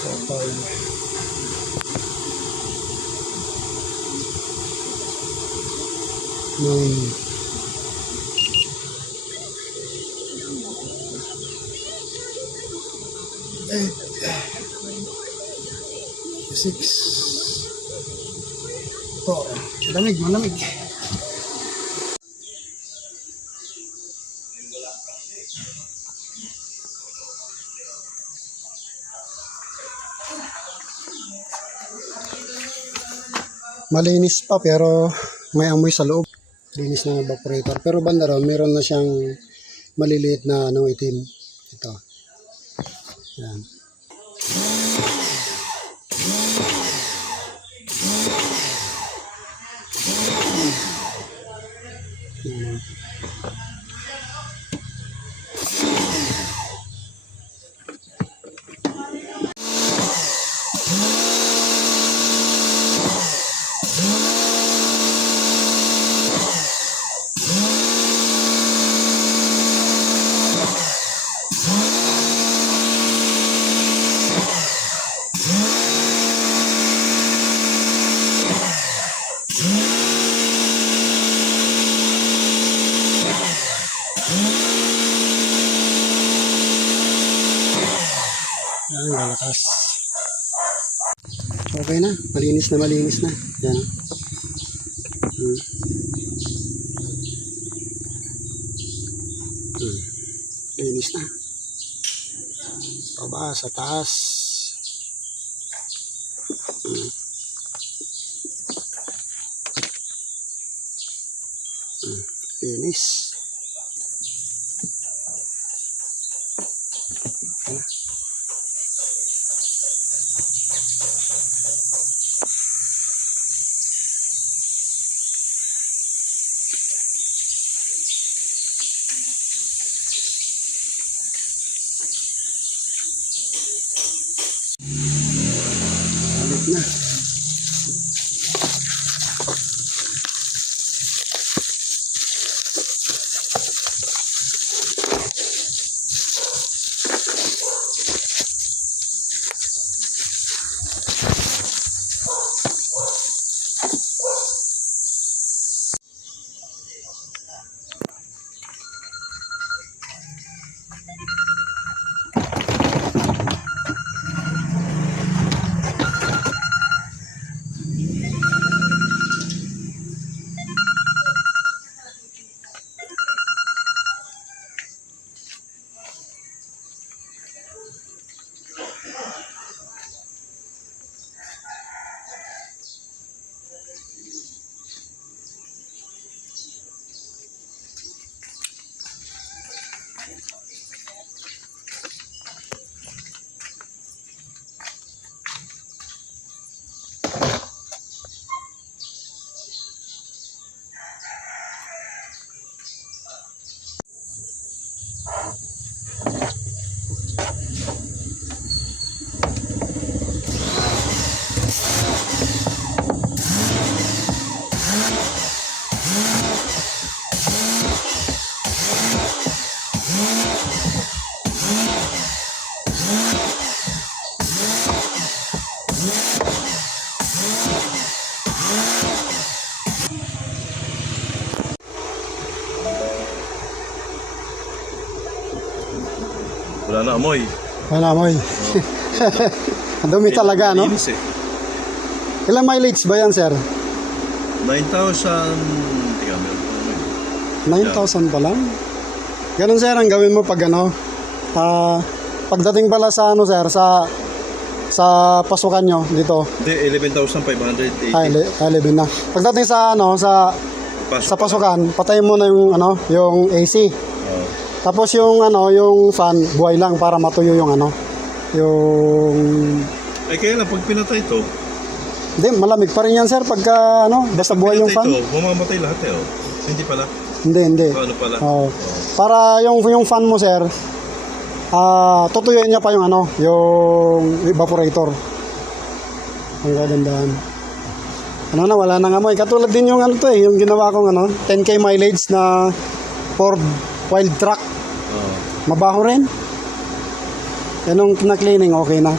9, 8, 6, 4. Malamig. Malinis pa pero may amoy sa loob. Linis ng evaporator. Pero banda ron, meron na siyang maliliit na itim. Ito. Yan. Yan, lalakas. Okay na, malinis na. Yan. Linis na. Baba sa taas. Linis. Balik na. Wala na amoy. Wala amoy. Ang dumi talaga, no? Linis eh. Ilang mileage ba yan, sir? 9,000. 9,000 pa lang? Ganun, sir, ang gawin mo pag pagdating pala sa sir, sa pasukan nyo dito. Hindi, 11,580. 11 na. Pagdating sa sa pasukan, patayin mo na yung AC. Tapos yung yung fan, buhay lang para matuyo yung yung... Ay kaya lang, pag pinatay ito... Hindi, malamig pa rin yan, sir, pagka basta buhay yung fan. Ito, mamamatay lahat eh, oh. Hindi pala? Hindi. Ano pala? Para yung fan mo, sir, tutuyuin niya pa yung yung evaporator. Ang gagandahan. Wala nang amoy. Katulad din yung yung ginawa kong 10K mileage na Ford Wild Truck. Mabaho rin. Yan nung na-cleaning, okay na.